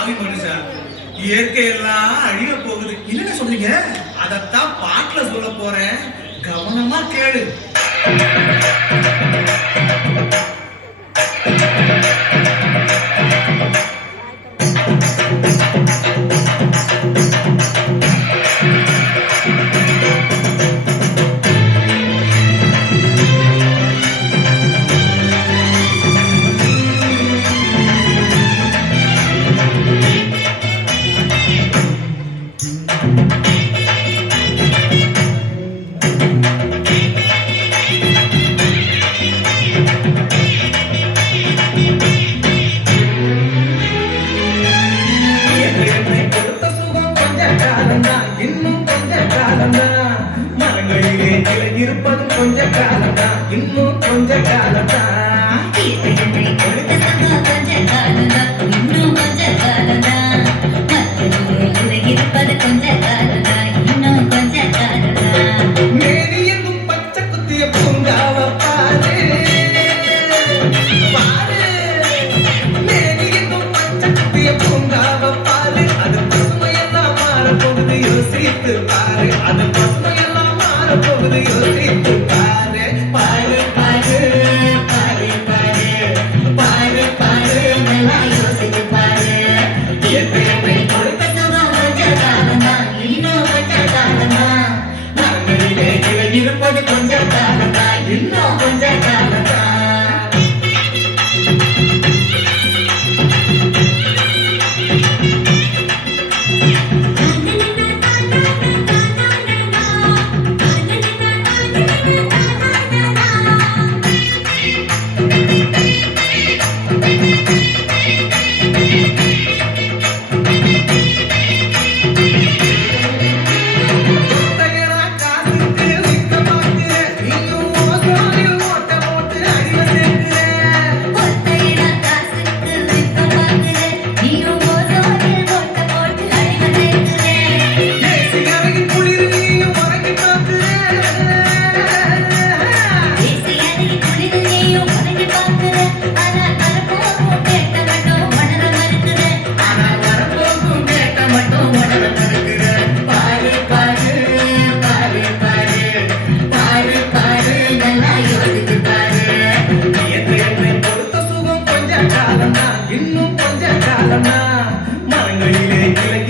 பாவி மனுஷா, இயற்கை எல்லாம் அழிய போகுது. என்ன சொல்றீங்க? அதத்தான் பாட்டுல சொல்ல போறேன், கவனமா கேளு. இருப்பது கொஞ்ச காலம்தான், இன்னும் கொஞ்ச காலம்தான். கொஞ்ச காலம்தான், இன்னும் கொஞ்ச காலம்தான். இருப்பது கொஞ்ச காலம்தான், இன்னும் கொஞ்ச காலம்தான். மேனி எங்கும் பச்சை குத்திய பூங்காவ பாரு பாரு. மேனி எங்கும் பச்சை குத்திய பூங்காவ பாரு. அது பசுமையெல்லாம் மாறப்போகுது, யோசித்து பாரு. அது பசுமையெல்லாம் மாறப்போகுது, யோசித்து பாரு. பாரு பாரு பாரு பாரு பாரு பாரு, நல்லா யோசித்து பாரு. இயற்கை கொடுத்த சுகம் கொஞ்ச காலம்தான், இன்னும் கொஞ்ச காலம்தான். நாங்களிலே இருப்பது கொஞ்ச காலம்தான், இன்னும் கொஞ்ச காலம்தான். இன்னும் கொஞ்ச காலம்தான், மரங்களிலே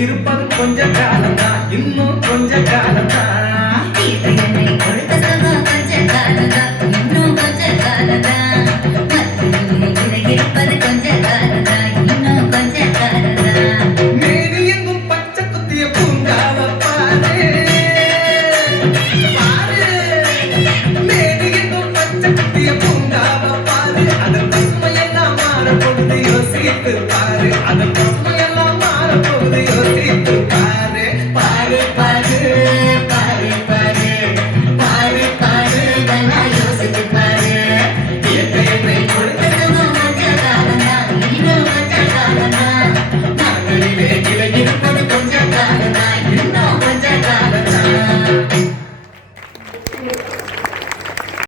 இருப்பது கொஞ்ச காலம்தான், இன்னும் கொஞ்ச காலம்தான்.